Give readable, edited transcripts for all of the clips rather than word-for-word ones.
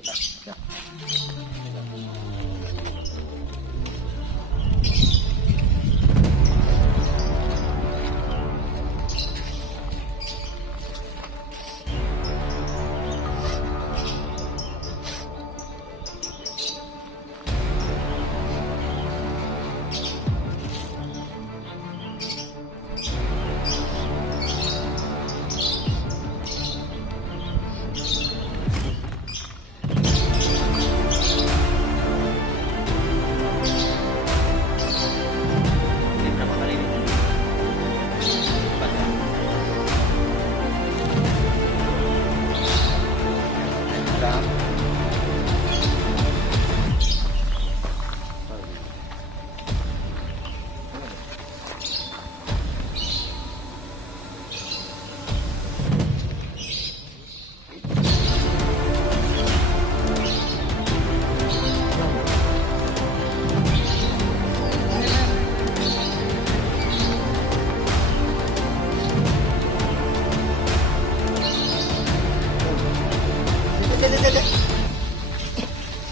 Ya.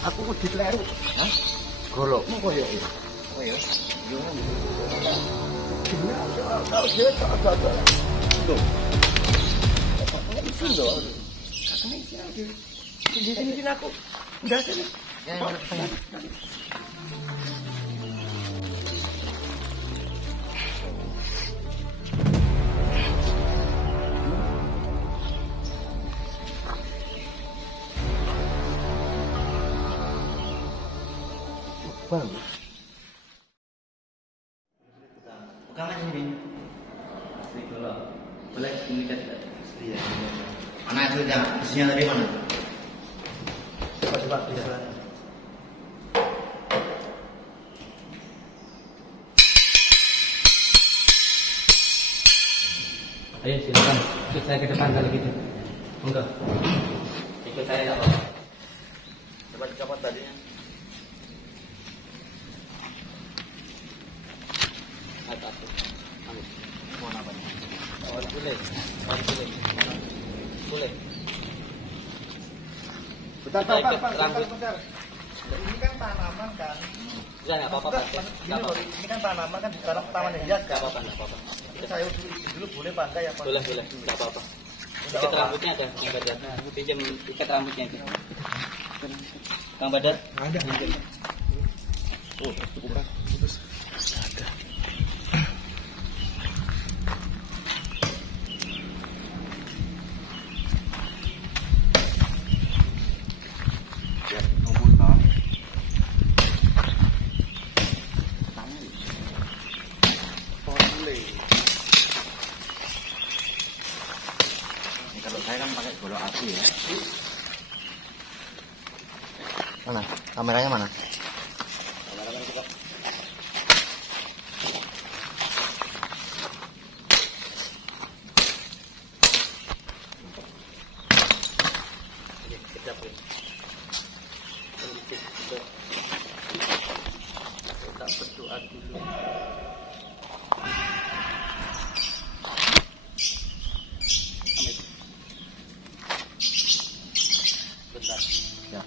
Aku kudu kleru. Hah? Golokmu koyo ya. Oh ya. Yo ngono. Kau dia. Tuh. Apa isin lho. Katanya isin lagi. Sini aku. Udah sini. Ya, mana. Bang. Bukan lagi ini. Asli kalau boleh komunikasi. Iya. Mana itu dia? Isinya dari mana? Coba bisa. Ayo silakan, ikut saya ke depan kalau gitu. Enggak. Ikut saya enggak apa-apa. Coba dicopot tadinya. Mau apa nih? Boleh. Bentar. Ini kan tanaman kan. Ya enggak apa-apa. Ini kan tanaman kan ditanam taman hias kan. Enggak apa-apa. Itu saya dulu boleh pakai ya Pak? Boleh, enggak apa-apa. Ikat rambutnya ada, Kang Badar. Nah, pinjam ikat rambutnya itu. Kang Badar? Ada. Oh, cukup kan? Ada. Ya, nunggu toh. Boleh. Ini kalau saya kan pakai golok api ya. Mana? Kameranya mana? Kameramen kita. Ini kejap ya. Sedikit juga. Kita berdoa dulu. Bentar. Ya.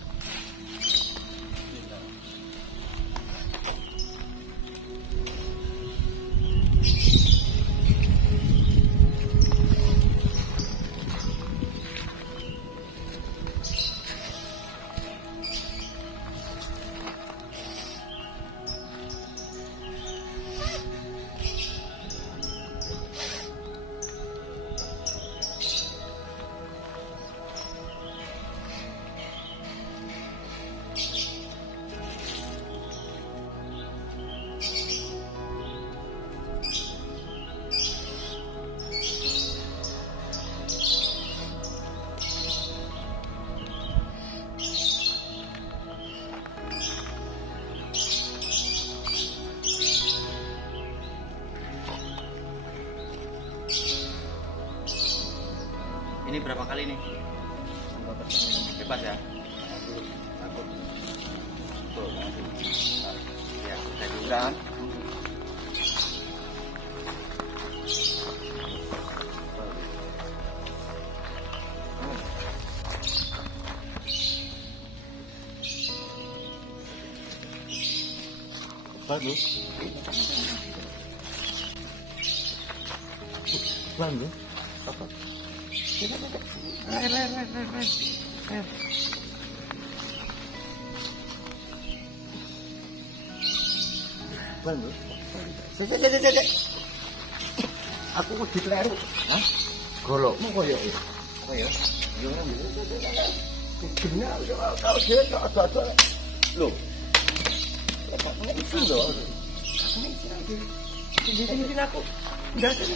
Ini berapa kali nih? Bebas ya? Takut. Tuh, Ya, saya juga. Bagus. Bagus. Apa? Air. Bagus. Cek. Aku kok dikleru. Hah? Golokmu koyo ya. Apa ya? Yo gimana kalau dia ada loh. Apa isi loh. Sini aku. Enggak sini.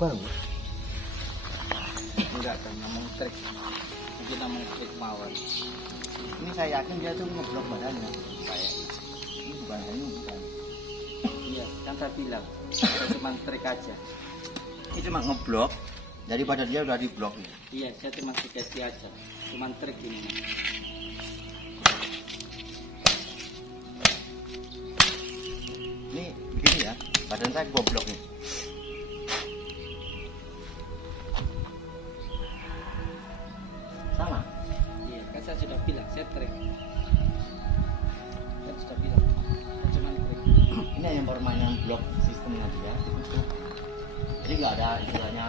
Bang. Enggak kan ngomong trik. Mungkin namanya trik mawar. Ini saya yakin dia tuh ngeblok badannya. Saya. Ini badannya bukan. Iya, kan saya bilang. Saya cuma trik aja. Ini cuma ngeblok. Daripada dia udah diblok. Iya, saya cuma sugesti aja. Cuma trik ini. Ini begini ya. Badan saya goblok nih. Sama? Iya, kan saya sudah bilang, saya trik. Saya sudah bilang, saya cuma trik. Ini yang permainan blok sistemnya dia. Jadi nggak ada istilahnya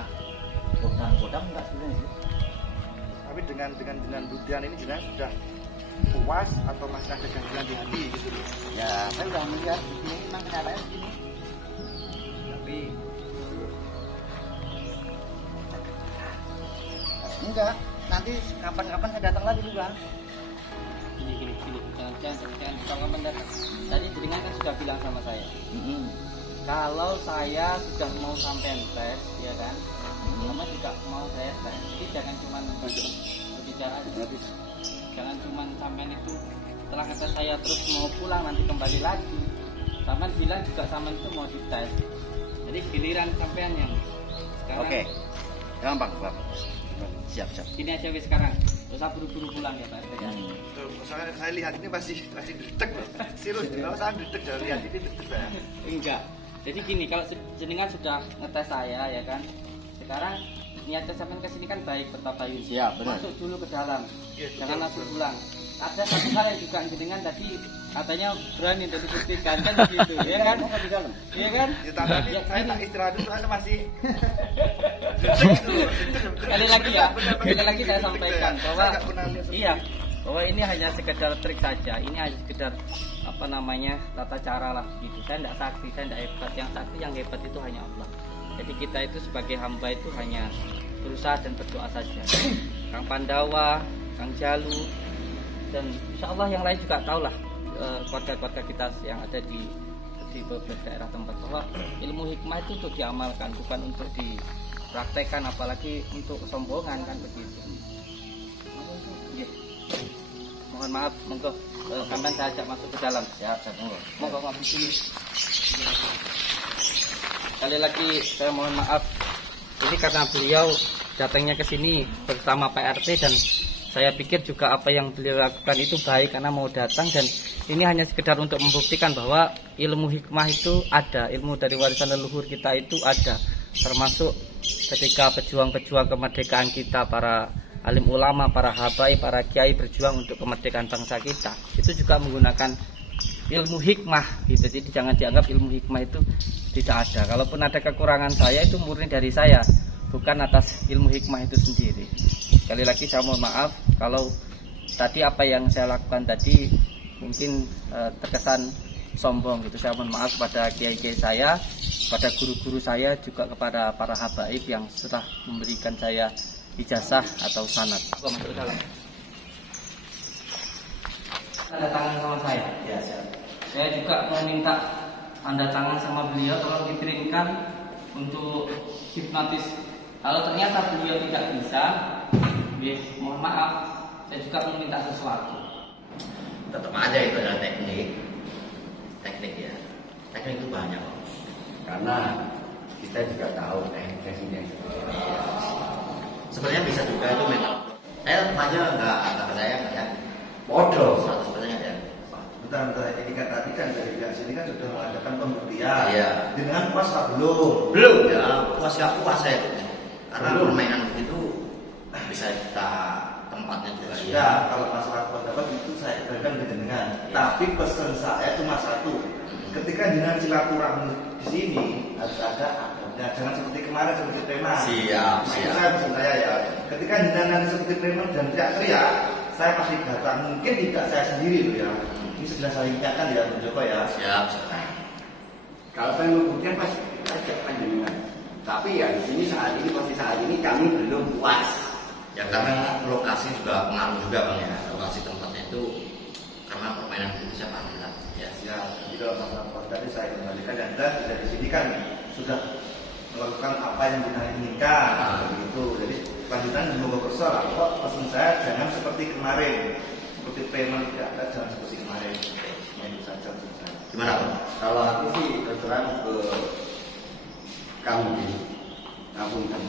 godang nggak sebenarnya sih. Tapi dengan Budian ini jelas sudah puas atau masih ada gangguan di hati gitu. Ya, saya udah melihat di sini memang kenyataannya begini. Tapi enggak. Nanti kapan-kapan saya datang lagi juga. Gini. Jangan kalau mendatang. Tadi jenengan kan sudah bilang sama saya. Kalau saya sudah mau sampai tes, ya kan? Sama juga mau saya tes. Jadi jangan cuma berbicara aja. Jangan cuma sampai itu setelah kata saya terus mau pulang nanti kembali lagi. Taman bilang juga sama itu mau dites. Jadi giliran sampean yang sekarang. Oke. Gampang. Siap. Ini aja wis sekarang. Terus buru-buru pulang ya Pak RT ya. saya lihat ini masih dedek loh. Serius, kalau saya dedek dari lihat ini dedek saya. Enggak. Jadi gini, kalau jenengan sudah ngetes saya ya kan. Sekarang niatnya sampai ke sini kan baik bertabayun. Siap, benar. Masuk dulu ke dalam. Ya, jangan langsung pulang. Ada satu hal yang juga jenengan tadi katanya berani dari buktikan kan begitu, ya kan? Mau di dalam. Iya kan? Ya tadi saya tak istirahat dulu soalnya masih Sekali lagi saya sampaikan bahwa bahwa ini hanya sekedar trik saja. Ini hanya sekedar apa namanya tata cara lah gitu. Saya tidak sakti, saya tidak hebat. Yang sakti, yang hebat itu hanya Allah. Jadi kita itu sebagai hamba itu hanya berusaha dan berdoa saja. Kang Pandawa, Kang Jalu, dan insya Allah yang lain juga tahulah keluarga-keluarga kita yang ada di beberapa daerah tempat bahwa ilmu hikmah itu untuk diamalkan, bukan untuk dipraktekkan, apalagi untuk kesombongan kan begitu. Mohon maaf, monggo sampean saya ajak masuk ke dalam. Siap, monggo masuk sini. Sekali lagi saya mohon maaf. Ini karena beliau datangnya ke sini bersama Pak RT dan saya pikir juga apa yang beliau lakukan itu baik karena mau datang dan ini hanya sekedar untuk membuktikan bahwa ilmu hikmah itu ada, ilmu dari warisan leluhur kita itu ada, termasuk ketika pejuang-pejuang kemerdekaan kita, para alim ulama, para habaib, para kiai berjuang untuk kemerdekaan bangsa kita, itu juga menggunakan ilmu hikmah gitu. Jadi jangan dianggap ilmu hikmah itu tidak ada. Kalaupun ada kekurangan saya itu murni dari saya, bukan atas ilmu hikmah itu sendiri. Sekali lagi saya mohon maaf kalau tadi apa yang saya lakukan tadi mungkin terkesan sombong gitu. Saya mohon maaf kepada kiai-kiai saya, kepada guru-guru saya, juga kepada para habaib yang sudah memberikan saya ijazah atau sanad. Masuk ke dalam. Tanda tangan sama saya. Ya, siap. Saya juga meminta tanda tangan sama beliau, tolong dikirimkan untuk hipnotis. Kalau ternyata beliau tidak bisa, mohon maaf, saya juga meminta sesuatu. Tetap aja itu adalah teknik ya. Teknik itu banyak. karena kita juga tahu tekniknya. Sebenarnya bisa juga itu mental. Saya tetap aja nggak percaya nggak ya. Bodoh. 100% ya. lanjutan dari etikat tadi kan dari pihak sini kan sudah mengadakan pembuktian. Iya. Dengan puas apa belum? Belum ya, puas gak puas saya itu. Karena permainan itu bisa kita tempatnya juga. Ya, kalau masalah pendapat itu saya berikan dengan. Tapi pesan saya cuma satu. Ketika dengan silaturahmi di sini harus ada adabnya. Jangan seperti kemarin seperti preman. Siap. Pesan saya ya. Ketika dengan seperti preman dan teriak-teriak, saya pasti datang. Mungkin tidak saya sendiri loh ya. Ini sudah saya ingatkan ya, Bung Joko ya. Siap. Kalau saya membuktikan pasti ajak panjenengan. Tapi ya di sini saat ini kami belum puas. Ya karena lokasi juga pengaruh juga Bang ya. Lokasi tempatnya itu karena permainan itu siapa adalah ya. Ya, jadi kalau masalah puas tadi saya kembalikan dan tidak di sini kan sudah melakukan apa yang kita inginkan begitu. Jadi lanjutan semoga bersoal. Kok pesan saya jangan seperti kemarin, seperti preman tidak ada, jangan seperti kemarin. Itu saja pesan saya. Gimana Bang? Kalau aku sih terserang ke kamu ini, ngapunten.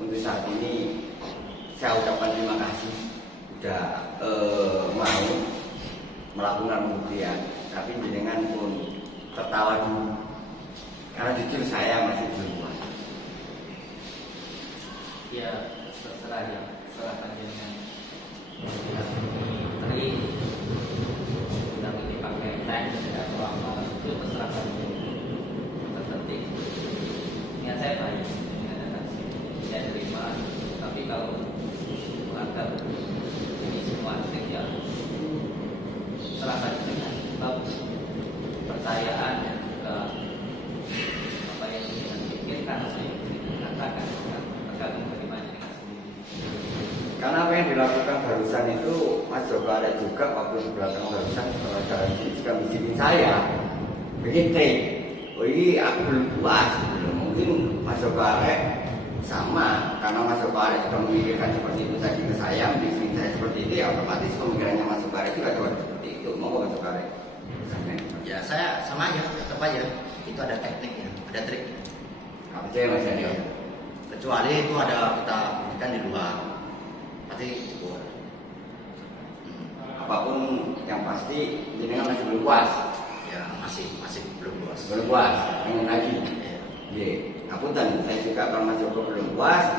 Untuk saat ini saya ucapkan terima kasih sudah mau melakukan pembuktian. Tapi jenengan pun tertawa dulu, karena jujur saya masih belum puas. Ya terserah ya, serah panjenengan. Tadi sudah dipakai teks atau apa itu terserah panjenengan. Terpenting niat saya baik, saya terima. Tapi kalau menganggap ini semua trik ya serah panjenengan. Sebab percayaan dan juga apa yang kita pikirkan, apa yang kita katakan tergantung bagaimana dengan sendiri. Karena apa yang dilakukan barusan itu Mas Joko ada juga waktu di belakang barusan dalam juga mikirin saya begitu. Oh ini aku belum puas. Mungkin Mas Joko Arek sama, karena Mas Joko Arek sudah memikirkan seperti itu tadi ke saya, bikin saya seperti itu, ya otomatis pemikirannya Mas Joko Arek juga seperti itu. Mau Mas Joko Arek? Ya saya sama aja, tetap aja. Itu ada tekniknya, ada trik. Apa sih Mas Yanio? Kecuali itu ada kita berikan di luar, pasti cukup. Apapun yang pasti jenengan masih belum puas. Ya masih belum puas. Belum puas, pengen lagi. Ya. Iya, ngapunten, saya juga kalau Mas Joko belum puas,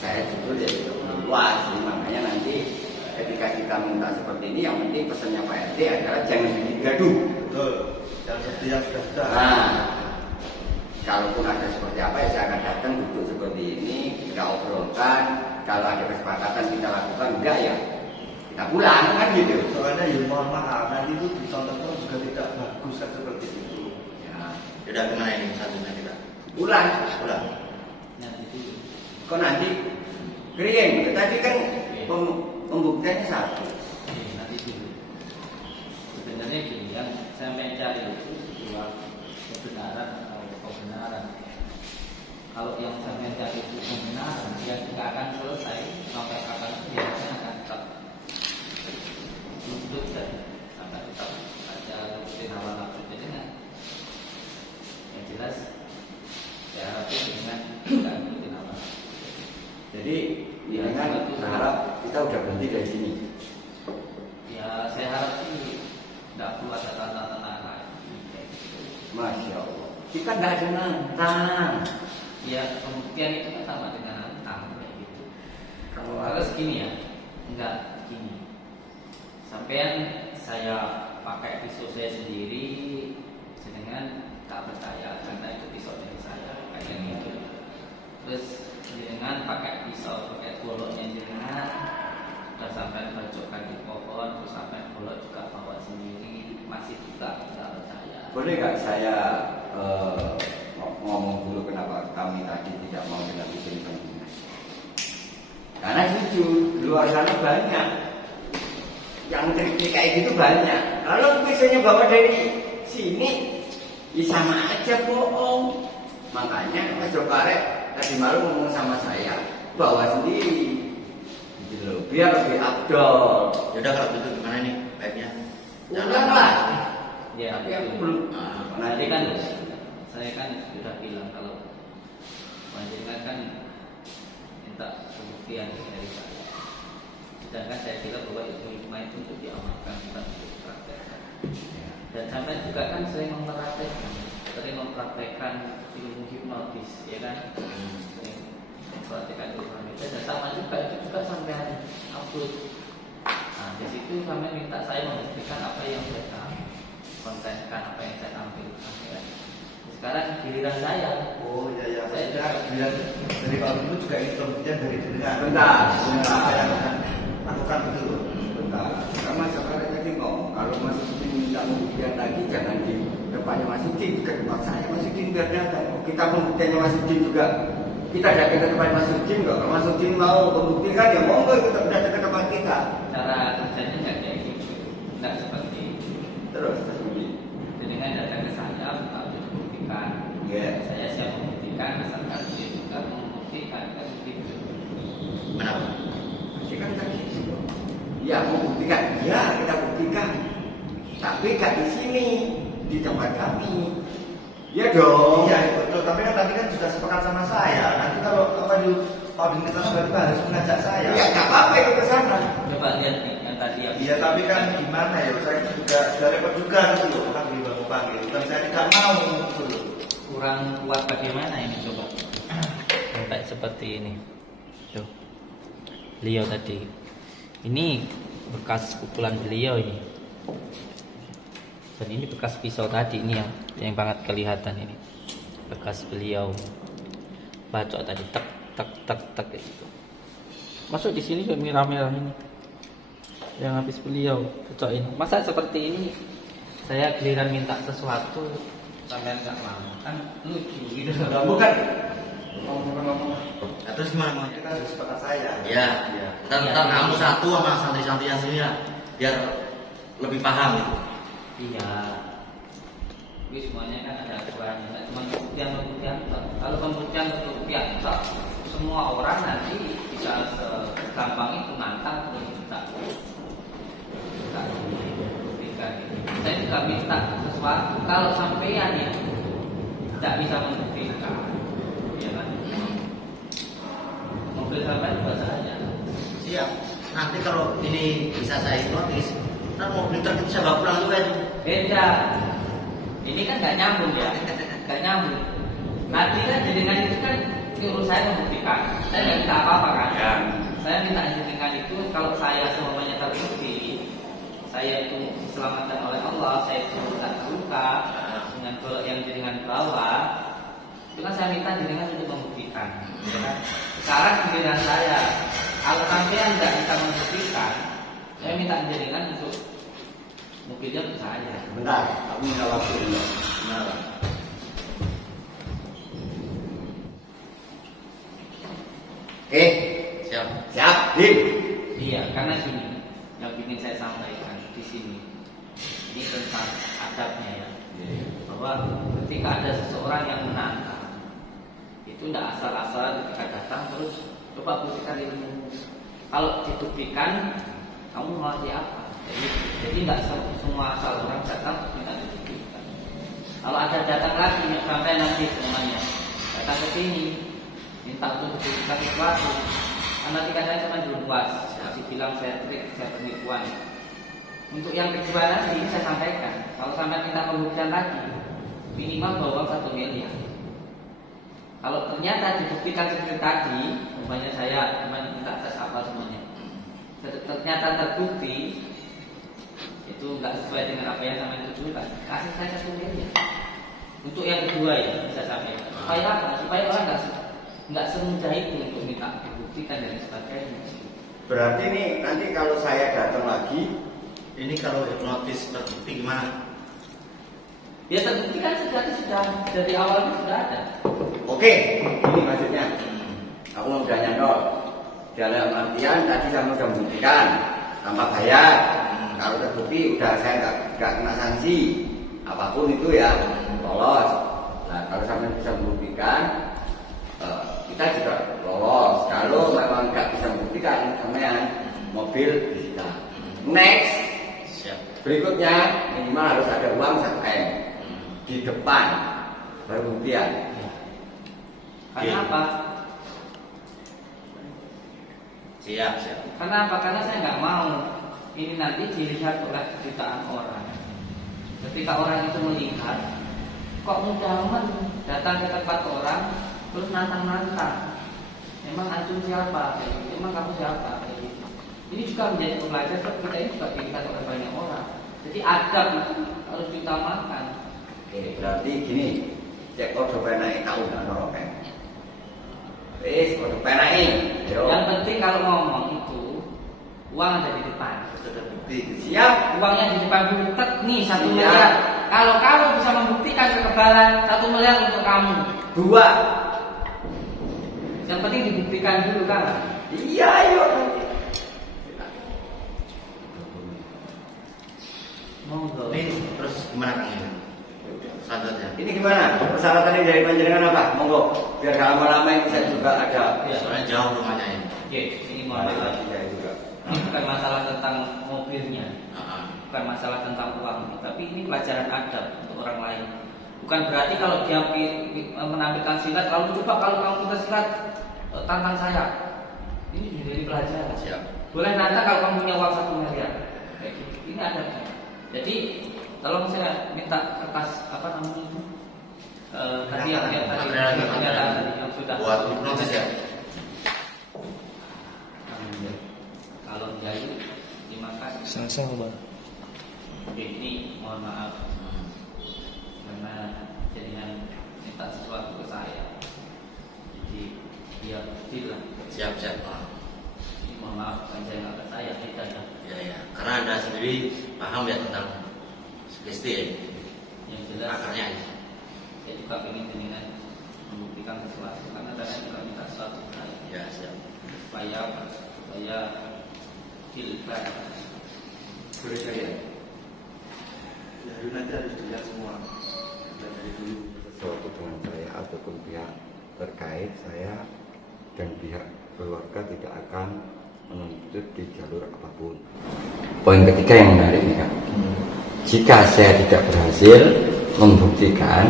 saya jujur ya juga belum puas. Jadi makanya nanti ketika kita minta seperti ini, yang penting pesannya Pak RT adalah jangan bikin gaduh. Betul. Yang seperti yang sudah. Nah, kalaupun ada seperti apa ya saya akan datang duduk seperti ini, kita obrolkan. Kalau ada kesepakatan kita lakukan, enggak ya kita pulang kan gitu. Soalnya ya mohon maaf, nanti itu ditonton juga tidak bagus kan seperti itu. Ya, Udah gimana ini satunya kita? pulang. Udah. Nah itu Kok nanti kering? Tadi kan pembuktiannya satu. nanti dulu. Sebenarnya gini, yang saya mencari itu dua kebenaran atau kebenaran. Kalau yang saya mencari itu kebenaran, dia tidak akan selesai sampai kapan dia akan tetap hidup dan akan tetap ada rutin awal nafsu dengan. Yang jelas saya harapkan dengan tidak rutin awal. Jadi dengan berharap kita udah berhenti dari sini. Ya saya harap sih tidak perlu ada tanda-tanda lagi kayak gitu. Masya Allah. Kita nggak ada nantang. Ya pembuktian itu kan sama dengan nantang kayak gitu. Kalau Terus gini ya, enggak gini. Sampean saya pakai pisau saya sendiri, dengan tak percaya karena itu pisau dari saya kayak gitu. Terus dengan pakai pisau pakai goloknya jenengan, dan sampai bacokkan di pohon, terus sampai golok juga bawa sendiri, masih juga tidak percaya. boleh nggak saya ngomong dulu kenapa kami tadi tidak mau dengan izin penyidikan? Karena jujur di luar sana banyak yang trik kayak gitu banyak. Kalau misalnya bawa dari sini, ya sama aja bohong. Makanya Mas Joko Arek tadi malam ngomong sama saya bawa sendiri, gitu loh, biar lebih abdol. Yaudah kalau gitu gimana nih baiknya? Ulang lah. Ya, Tapi aku itu. belum. Nanti kan saya kan sudah bilang kalau panjenengan kan minta pembuktian dari saya. Sedangkan saya bilang bahwa ilmu hikmah itu untuk diamalkan bukan untuk dipraktekkan. Dan sampai juga kan sering mempraktekkan ilmu hipnotis, ya kan? Sering mempraktekkan ilmu hipnotis dan sama juga itu juga sampai upload. Nah, di situ sampai minta saya membuktikan apa yang saya kontenkan, apa yang saya tampilkan. Ya. Sekarang giliran saya. Oh iya ya, maksudnya giliran dari Pak Guru juga ini pembuktian dari jenengan. Bentar. Saya lakukan itu. Bentar. Karena sekarang tadi ngomong kalau Mas Udin minta pembuktian lagi jangan di depannya Mas Udin, ke depan saya Mas Udin biar datang. Kita pembuktiannya Mas Udin juga. Kita datang ke depan Mas Udin kok. Kalau Mas Udin mau membuktikan ya monggo kita datang ke depan kita. Cara kerjanya nggak kayak gitu, nggak seperti itu. Terus Mas Udin. Dengan datang ke saya minta untuk membuktikan. Ya. Saya siap membuktikan asalkan dia juga membuktikan kan begitu. Kenapa? Masih kan tadi. Ya membuktikan. Ya kita buktikan. Tapi nggak di sini, di tempat kami. Ya dong. Iya betul, tapi kan tadi kan sudah sepakat sama saya. Nanti kalau apa di Pak kita sudah harus mengajak saya. Ya nggak apa-apa itu ke sana. Coba lihat nih yang tadi yang Iya tapi kan gimana ya, saya itu juga sudah repot juga gitu loh, panggil bangun panggil. Dan saya tidak mau gitu loh. kurang kuat bagaimana ini coba. Sampai seperti ini. Tuh. Beliau tadi. Ini bekas pukulan beliau ini. Dan ini bekas pisau tadi ini yang banget kelihatan ini. Bekas beliau bacok tadi tek tek tek tek gitu. Masuk di sini juga merah-merah ini. Yang habis beliau bacok ini. Masa seperti ini saya giliran minta sesuatu sampai enggak mau. Kan lucu gitu. Bukan. Nah, terus gimana mau? Kita harus sepakat saya. Ya, ntar kamu satu sama santri-santri yang sini ya, biar lebih paham gitu. Iya. Tapi semuanya kan ada aturannya. Nggak cuma pembuktian. Kalau pembuktian semua orang nanti bisa segampang itu nantang untuk kita. Saya juga minta sesuatu. Kalau sampean ya tidak bisa membuktikan, ya kan? Mobil sampean juga saja. Siap. Nanti kalau ini bisa saya hipnotis, ntar mobil truk bisa bawa pulang juga. Beda. Ini kan nggak nyambung ya, nggak nyambung. Nanti kan jenengan itu kan nyuruh saya membuktikan. Saya nggak minta apa-apa kan? Ya. Saya minta jenengan itu kalau saya semuanya terbukti, saya itu diselamatkan oleh Allah, saya itu tidak terluka dengan golok yang jenengan bawa, itu kan saya minta jenengan untuk membuktikan. Ya kan? Sekarang giliran saya, kalau sampean tidak bisa membuktikan, saya minta jenengan untuk mobilnya ke saya. Bentar, aku minta waktu dulu. Nah, Oke, siap. siap, Din. Iya, karena gini, yang ingin saya sampaikan di sini, ini tentang adabnya ya, bahwa ketika ada seseorang yang menantang, itu tidak asal-asal ketika datang terus coba buktikan ilmu. Kalau dibuktikan, kamu mau apa? Jadi tidak semua asal orang datang minta dibuktikan. Kalau ada datang lagi sampai nanti semuanya datang ke sini minta untuk dibuktikan sesuatu, nanti katanya cuma belum puas, masih bilang saya trik, saya penipuan. Untuk yang kedua nanti saya sampaikan, kalau sampai minta pembuktian lagi, minimal bawa 1 miliar. Kalau ternyata dibuktikan seperti tadi, umpamanya saya cuma minta tes apa semuanya, ternyata terbukti itu nggak sesuai dengan apa yang sampai tujukan, kasih saya 1 miliar. Untuk yang kedua ya bisa sampaikan. Supaya apa? Supaya orang nggak semudah itu untuk minta dibuktikan dan sebagainya. Berarti nih nanti kalau saya datang lagi, Ini kalau hipnotis terbukti gimana? Ya terbukti kan sudah dari awalnya sudah ada. oke, ini maksudnya. Aku udah nyantol. Dalam artian tadi saya sudah membuktikan tanpa bayar. Kalau terbukti udah saya nggak kena sanksi apapun itu ya, lolos. Nah kalau sampai bisa membuktikan, kita juga lolos. Kalau memang nggak bisa membuktikan, sampean mobil disita. Next, Siap. berikutnya minimal harus ada uang 1 M di depan baru pembuktian. Karena apa? Siap. Karena apa? Karena saya nggak mau ini nanti dilihat oleh jutaan orang. Ketika orang itu melihat kok mudah amat datang ke tempat orang terus nantang-nantang. Memang antum siapa? Memang kamu siapa? Ini juga menjadi pembelajaran sebab kita ini juga dilihat oleh banyak orang. Jadi adab itu harus diutamakan. Oke, berarti gini, cek kode penai tahu nggak norokan? Kode penai. Yang penting kalau ngomong itu uang ada di depan. Sudah bukti. Siap. Uangnya di depan dulu, tek nih 1 miliar. Kalau kamu bisa membuktikan kekebalan 1 miliar untuk kamu. 2. Yang penting dibuktikan dulu kan. Iya, ayo. Monggo. Ini terus gimana Kang ini? Selanjutnya. Ini gimana? Persyaratannya dari panjenengan apa? Monggo. Biar gak lama-lama ini saya juga ada. Soalnya jauh rumahnya ini. Oke, ini mohon maaf. Saya juga. Ini bukan masalah tentang mobilnya, Ah, bukan masalah tentang uang, tapi ini pelajaran adab untuk orang lain. Bukan berarti kalau dia menampilkan silat, lalu coba kalau kamu bisa silat, tantang saya. Ini menjadi pelajaran. siap. Boleh nantang kalau kamu punya uang 1 miliar. Kayak gitu. Ini adabnya. Jadi tolong saya minta kertas apa namanya itu? Tadi yang tadi yang sudah Buat hipnotis ya. Kalau jadi dimakan. Sama-sama, Bang. Oke, ini mohon maaf karena jadinya minta sesuatu ke saya. Jadi dia kecil lah. Siap. Ini mohon maaf kan saya nggak ke saya kita ya. Ya. Karena Anda sendiri paham ya tentang sugesti ya. Yang jelas Akarnya ini. saya juga ingin dengan membuktikan sesuatu karena saya juga minta sesuatu ke saya. Ya, siap. Supaya filter. Boleh saya? Ya, dulu nanti harus dilihat semua. Dari dulu. Sesuatu dengan saya ataupun pihak terkait, saya dan pihak keluarga tidak akan menuntut di jalur apapun. Poin ketiga yang menarik nih Kak. Jika saya tidak berhasil membuktikan,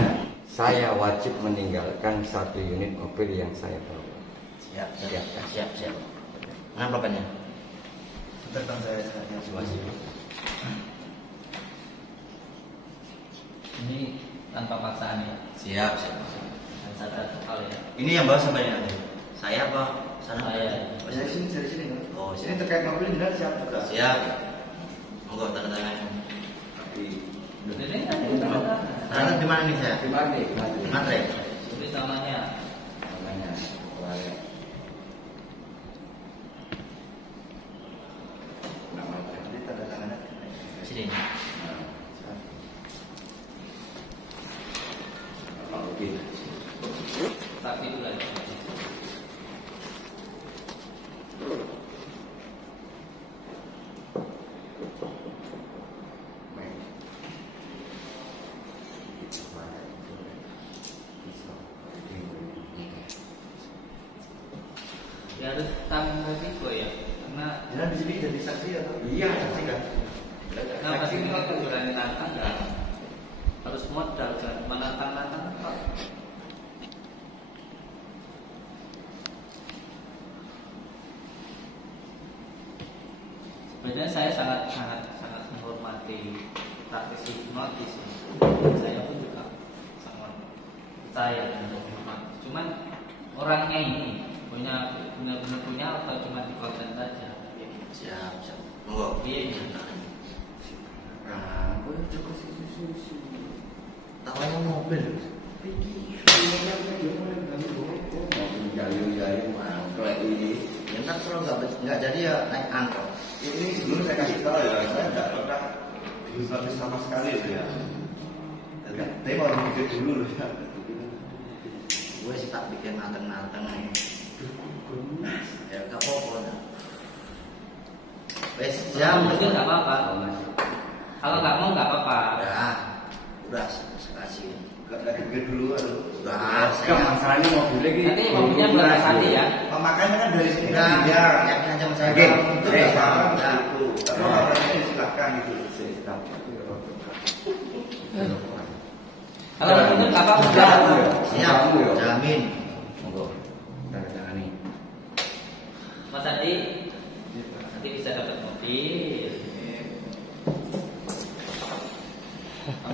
saya wajib meninggalkan 1 unit mobil yang saya bawa. Siap. Mana pulpennya? Tentang saya Situasi. Ini tanpa paksaan ya. Siap. Dan satu hal ya. Ini yang bawa sampai nanti. Saya apa? Sana. Saya. Oh, dari sini kan? Oh, Ini terkait mobil jelas siap juga. Siap. Monggo tanda tangan. Ini ada di tangan. Tanda di mana nih saya? Di mana? Matre. Tulis namanya. Namanya. Nanti tanda tangannya. Sini. Oke. Tapi itu lagi. Ya harus tanggung resiko ya, karena Jangan di sini jadi saksi atau? Iya, saksi kan. kenapa sih ini kalau berani nantang kan harus modal, jangan menantang-nantang Pak. Sebenarnya saya sangat menghormati praktisi hipnotis. Saya pun juga sangat percaya dan menghormati. Cuman orangnya ini benar-benar punya atau cuma di konten saja? Siap. Monggo. Iya. Nah, aku cukup susu. Tawanya mobil. Jayu-jayu mangklek ini. Ya kan kalau nggak jadi ya naik angkot. Ini sebelum saya kasih tahu ya, saya tidak pernah dihipnotis sama sekali loh ya. Tapi mau mikir dulu loh ya. Gue sih tak bikin nanteng-nanteng nih. Ya gak apa-apa. Wes, Yang jam mungkin nggak apa-apa. Kalau nggak mau nggak apa-apa. Udah sekasih. Gak pikir dulu aduh. Udah, Enggak, masalahnya mobilnya gini. Nanti mobilnya bulan nanti ya. Makanya kan dari sini Udah, kan dia yakin aja sama saya. Oke. itu nggak salah gitu. Kalau orangnya silahkan gitu. Kalau begitu nggak apa-apa. Siap, jamin. Monggo. Tanda tangani. Mas Andi, nanti bisa dapat mobil.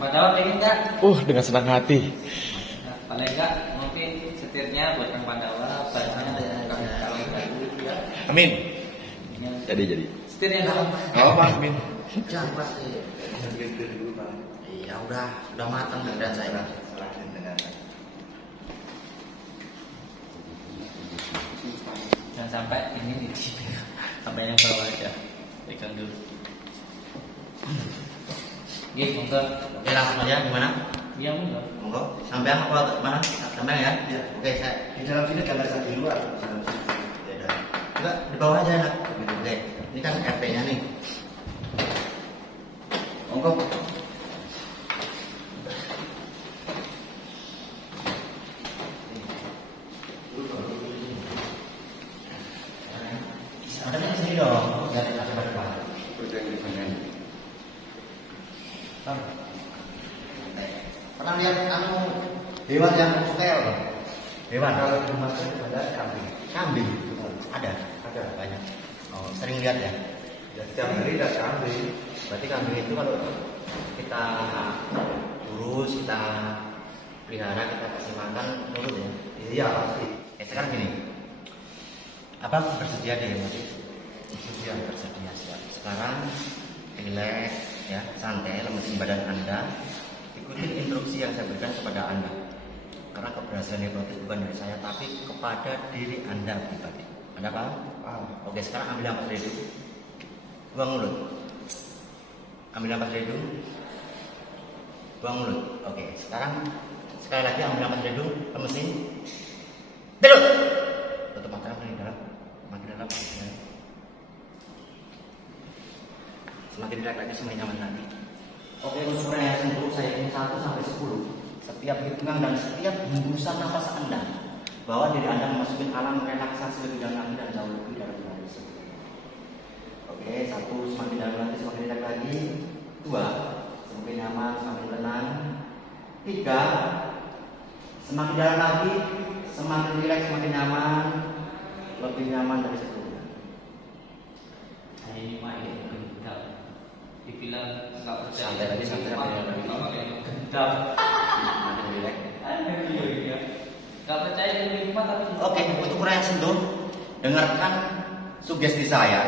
Pandawa pengen nggak? Dengan senang hati. Nah, paling nggak mungkin setirnya buat Kang Pandawa, bannya Kang Kawin lagi. Amin. Jadi. Setirnya dalam. Apa Amin? Jangan pasti. Iya udah matang dan saya. Jangan sampai ini sampai yang bawah aja. Pegang dulu. Gih, monggo. Oke langsung aja gimana? Iya monggo. Monggo. Sampai apa mana? Sampai ya? Iya. Oke saya. Di dalam sini gambar saya di luar. Ya udah. Enggak di bawah aja nak. Oke. Ini kan RP-nya nih. Monggo. Ada yang sini dong. Lihat ada berapa. Pernah lihat hewan yang hotel? Hewan Kalau di rumah saya ada kambing. kambing ada banyak. Oh, sering lihat ya. Ya setiap hari ada kambing. Berarti kambing itu kalau kita urus, kita pelihara, kita kasih makan, nurut ya. Iya pasti. Sekarang gini, apa bersedia deh masih? Bersedia siap. Sekarang relax ya, santai, lemesin badan Anda. Ikuti instruksi yang saya berikan kepada Anda. Karena keberhasilan hipnotis bukan dari saya, tapi kepada diri Anda pribadi. Anda paham? Oke, sekarang ambil nafas dari hidung, buang mulut. Ambil nafas dari hidung, buang mulut. Oke, sekarang sekali lagi ambil nafas dari hidung, lemesin. Tidur. Tutup mata, makin dalam, makin dalam. Semakin relax lagi, semakin nyaman lagi. Oke, untuk perayaan itu saya ini 1 sampai 10. Setiap hitungan dan setiap hembusan nafas Anda, bahwa diri Anda memasuki alam relaksasi lebih dalam lagi dan jauh lebih dalam lagi. Oke, 1 semakin dalam lagi, semakin relax lagi. 2 semakin nyaman, semakin tenang. 3 semakin dalam lagi, semakin relax, semakin nyaman, lebih nyaman dari sebelumnya. Ini mah ya gendam. Dibilang nggak percaya. Santai lagi, santai lagi. Gendam. Makin relax. Iya. Nggak percaya dengan hikmat tapi. Oke, untuk orang yang sentuh, dengarkan sugesti saya,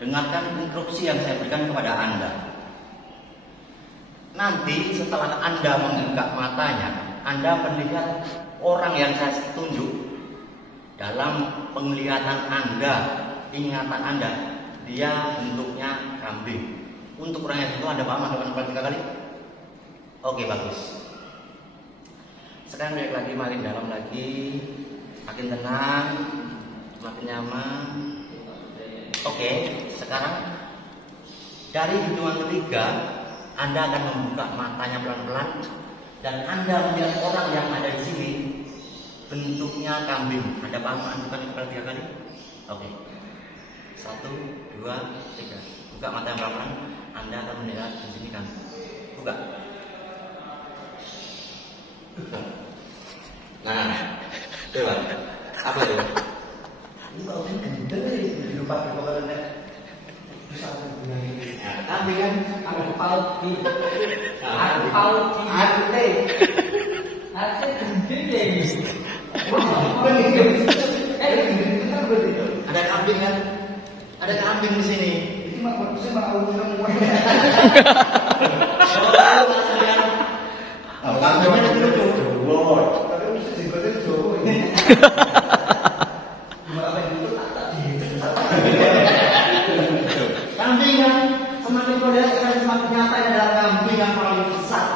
dengarkan instruksi yang saya berikan kepada Anda. Nanti setelah Anda membuka matanya, Anda melihat orang yang saya tunjuk dalam penglihatan Anda, ingatan Anda, dia bentuknya kambing. Untuk orang yang itu Anda paham melakukan 3 kali? Oke, bagus. Sekarang lihat lagi, makin dalam lagi, makin tenang, makin nyaman. Oke, sekarang dari hitungan ketiga, Anda akan membuka matanya pelan-pelan dan Anda melihat orang yang ada di sini bentuknya kambing. Anda paham menentukan kepala 3 kali? Oke. 1, 2, 3. Buka mata yang pelan-pelan. Anda akan melihat di sini kan. Buka. Nah, coba. Apa itu? Ini kalau ini gendeng nih di lupa pokoknya. Nah, kambing kan Aku paut di. Aku paut di. Aku teh. Aku gendeng. Ada kambing kan? Ada kambing di sini. Ini mah maksudnya mau semua. Oh, kambingnya di situ. Tapi mesti jenggotnya Jawa ini. Gimana itu tak Kambing kan semakin kau lihat sekarang semakin nyata adalah kambing yang paling besar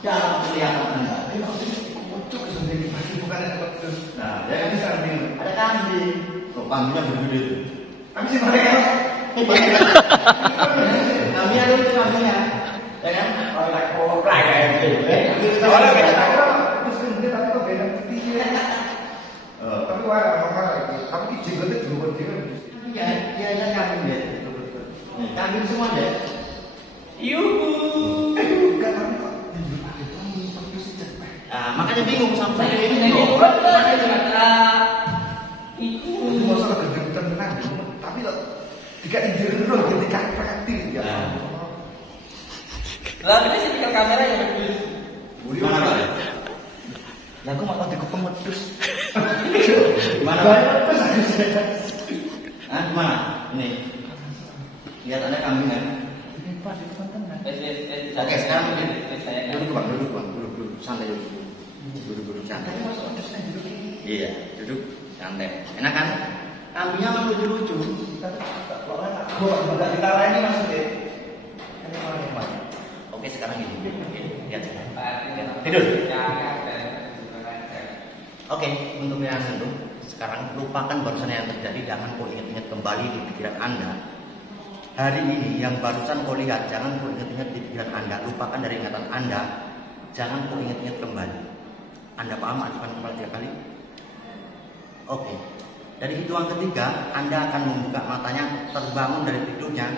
dalam penglihatan Anda. Ini maksudnya kocok sendiri pasti bukan ada betul. Nah, Ya kan bisa kambing. ada kambing. Tuh, kambingnya gede-gede. Tapi sih mereka Kambingnya itu kambingnya, ya kan? Soalnya kita tahu terus gede tapi kok beda putih. Tapi wah normal lagi. Tapi ki jenggotnya Jawa juga. Iya, iya, iya kambing deh. Kambing semua deh. Yuhu. Enggak tapi kok ada kambing tapi sih cepet. Nah, makanya bingung sampai ini. Itu Itu masalah gendeng tenang. Tapi kok jika injil dulu ketika praktis ya. Lah ini sih tinggal kamera ya bagus. Mana Pak? Lah aku mau dikepeng wedhus. Gimana? Ah, gimana? Ini. Lihat ada kambing kan? Oke, sekarang duduk Bang, duduk. Santai duduk. Duduk santai. Iya, duduk santai. Enak kan? Kambingnya memang lucu-lucu. Enggak ditarain maksudnya. Oke, sekarang gini. Lihat. Tidur. Oke, untuk yang sentuh, sekarang lupakan barusan yang terjadi, jangan kau ingat-ingat kembali di pikiran Anda. Hari ini yang barusan kau lihat, jangan kau ingat-ingat di pikiran Anda, lupakan dari ingatan Anda, jangan kau ingat-ingat kembali. Anda paham aktifkan kepala 3 kali? Oke. Dari hitungan ketiga, Anda akan membuka matanya, terbangun dari tidurnya.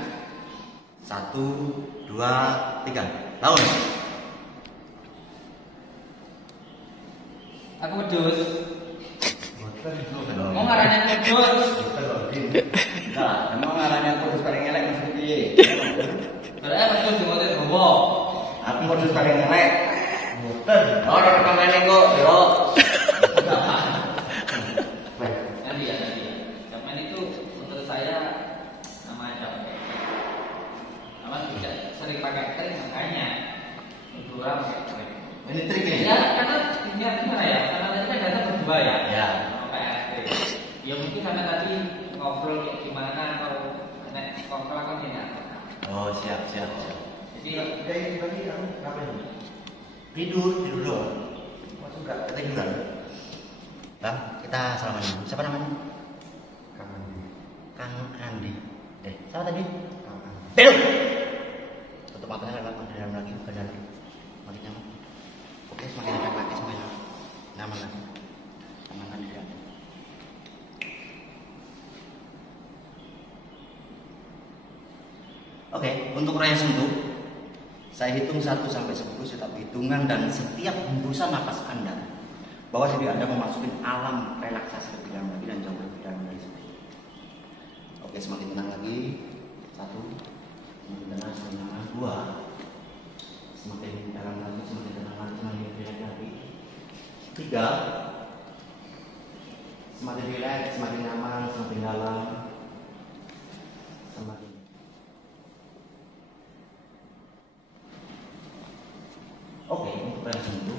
1, 2, 3. Laun. Aku wedhus. Mau ngarane wedhus. Nah, emang ngarane aku terus paling elek Mas piye? Padahal wedhus dimote dawa. Aku modus paling elek. Mboten. Oh, ada rekamane kok, yo. Nanti ya. Zaman itu menurut saya namanya capek. Nama tidak sering pakai trik makanya untuk orang pakai trik. Ini trik ini. Ya karena gimana ya? Karena tadi kan data berdua ya. Ya. Pakai trik. Ya mungkin karena tadi ngobrol kayak gimana atau nek ngobrol kan tidak. Oh, siap. Jadi Kayak tadi kamu ngapain? Tidur doang. Masuk enggak? Ketiduran. Bang, kita salaman dulu. Siapa namanya? Kang Andi. Siapa tadi? Tidur. Tutup matanya, lewat dalam lagi, bukan dalam. Makin nyaman. Oke, semakin dekat lagi, semakin nyaman lagi. Aman dia. Oke, untuk raya sentuh, saya hitung 1 sampai 10 setiap hitungan dan setiap hembusan napas Anda. Bahwa diri Anda memasuki alam relaksasi lebih dalam lagi dan jauh lebih dalam lagi. Oke, semakin tenang lagi. 1, semakin tenang, semakin tenang. 2, semakin dalam lagi, semakin tenang lagi, semakin rileks lagi. 3, semakin rileks, semakin nyaman, semakin dalam, semakin. Oke, untuk yang sentuh,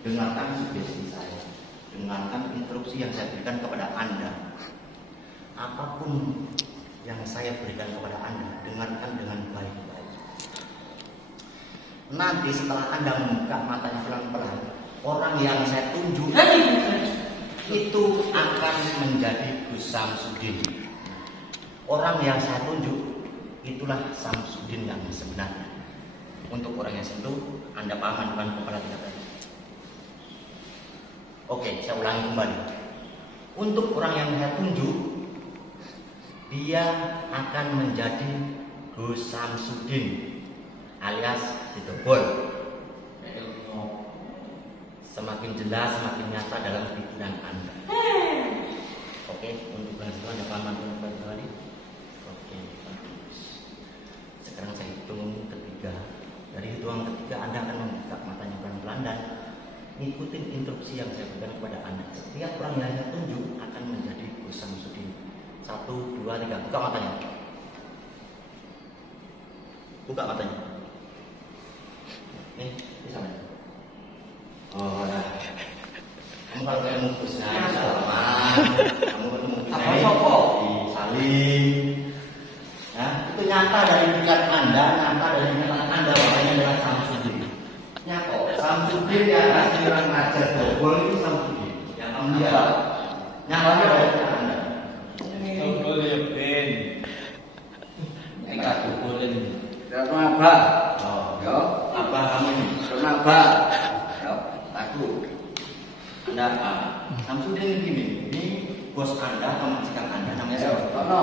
dengarkan sugesti saya, dengarkan instruksi yang saya berikan kepada Anda. Apapun yang saya berikan kepada Anda, dengarkan dengan baik-baik. Nanti setelah Anda membuka matanya pelan-pelan, orang yang saya tunjuk itu akan menjadi Gus Samsudin. Orang yang saya tunjuk itulah Samsudin yang sebenarnya. Untuk orang yang sentuh, Anda paham dengan kepala 3 kali. Oke, saya ulangi kembali. Untuk orang yang saya tunjuk, dia akan menjadi Gus Samsudin alias Ditebol. Semakin jelas, semakin nyata dalam pikiran Anda. Oke, untuk yang sentuh Anda paham dengan kepala 3 kali. Oke, bagus. Sekarang saya hitung ketiga. Dari hitungan ketiga Anda akan membuka matanya pelan-pelan dan ikutin instruksi yang saya berikan kepada Anda. Setiap orang yang saya tunjuk akan menjadi Gus Samsudin. 1, 2, 3. Buka matanya. Buka matanya. Nih, bisa mana? Oh, nah. Kamu kalau ketemu Gus salaman. Kamu ketemu Gus saling. Nah, itu nyata dari pikiran Anda, nyata dari ingatan Anda, makanya adalah Samsudin. Nyata, Samsudin yang asli orang ngajar Bogor itu Samsudin. Yang kamu lihat, nyata dari pikiran Anda. Ini boleh ben. enggak boleh. Kenapa? Oh, Yo, apa kamu ini? kenapa? Yo, aku. Anda apa? Samsudin gini, ini bos Anda, pemajikan Anda, namanya Yo, siapa? kono.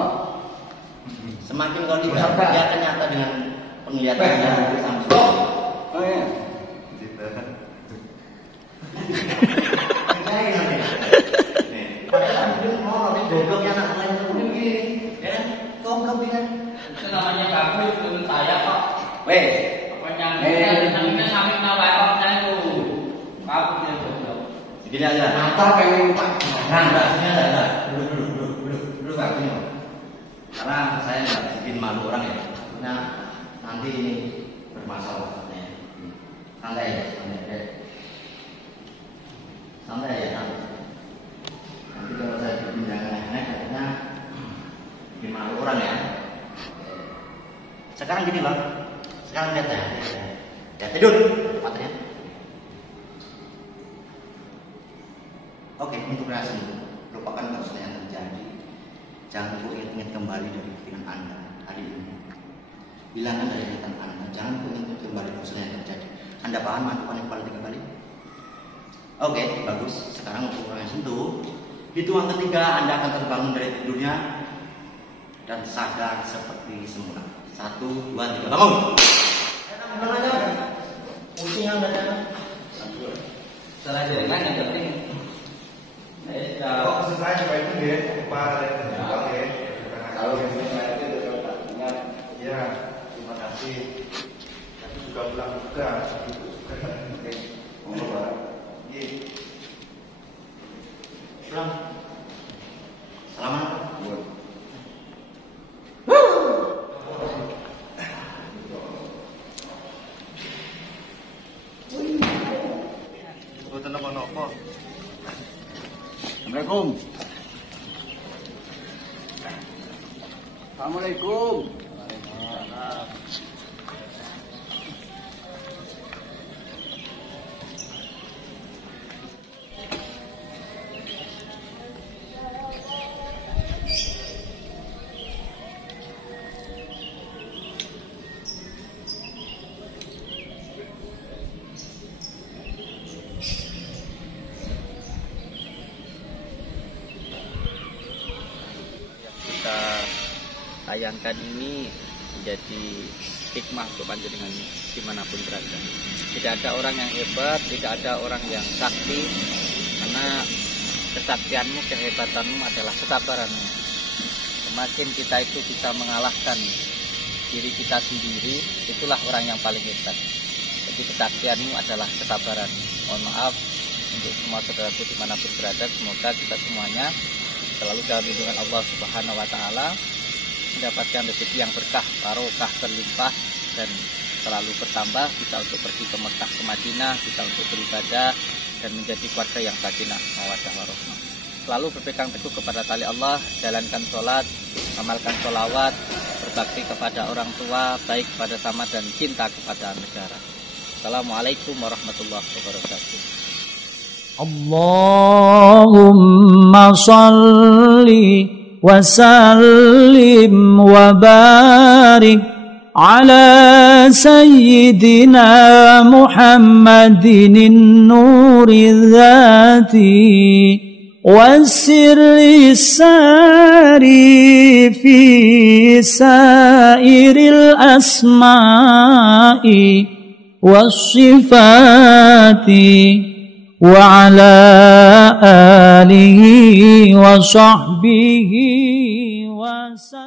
Semakin kau lihat, Siapa? dia akan nyata dengan penglihatan Anda Samsudin. Oh iya. Padahal Samsudin mau gobloknya anak lain Samsudin gini, ya? Goblok kan? Itu namanya bagus menurut saya kok. Weh, Apa nyangka Namanya sampai nawa orangnya itu. Kamu dia goblok. Segini aja. Atau pengen Pak Nah, enggak, sini aja. Dulu Pak, gini Pak. Karena saya nggak bikin malu orang ya. Nah, nanti ini bermasalah. Santai ya, santai ya. Nanti kalau saya bikin yang aneh-aneh, katanya bikin malu orang ya. Sekarang gini Bang, sekarang lihat ya. Ya tidur, matanya. Oke, untuk reaksi lupakan kasus yang terjadi. Jangan ingat kembali dari pikiran Anda hari ini. Hilangkan dari ingatan Anda. Jangan ingat kembali kasus yang terjadi. Anda paham matukan yang paling 3 kali? Oke, bagus. Sekarang untuk orang yang sentuh, hitungan ketiga Anda akan terbangun dari tidurnya dan sadar seperti semula. 1, 2, 3, bangun. Enak aja. Pusing Anda jangan. Salah jaringan yang penting. Kok pesan saya coba itu dia, lupa ya. Kalau yang itu ingat. Ya, terima kasih. Tapi juga pulang juga. Ngomong Pak. Pulang. Selamat. Buat nopo-nopo. Assalamualaikum. Assalamualaikum. Kita tayangkan ini menjadi hikmah untuk panjenengan dimanapun berada. Tidak ada orang yang hebat, tidak ada orang yang sakti, karena kesaktianmu, kehebatanmu adalah kesabaranmu. Semakin kita itu bisa mengalahkan diri kita sendiri, itulah orang yang paling hebat. Jadi kesaktianmu adalah kesabaran. Mohon maaf untuk semua saudaraku dimanapun berada, semoga kita semuanya selalu dalam lindungan Allah Subhanahu wa Ta'ala, mendapatkan rezeki yang berkah, barokah, berlimpah, dan selalu bertambah. Bisa untuk pergi ke Mekah, ke Madinah, bisa untuk beribadah dan menjadi keluarga yang sakinah, mawaddah warahmah. Selalu berpegang teguh kepada tali Allah, jalankan sholat, amalkan sholawat, berbakti kepada orang tua, baik kepada sama dan cinta kepada negara. Assalamualaikum warahmatullahi wabarakatuh. Allahumma salli wa sallim wa barik ala sayyidina Muhammadin nuri dhati wasirri sari fi sairil asma'i wassifati وعلى آله وصحبه وسلم.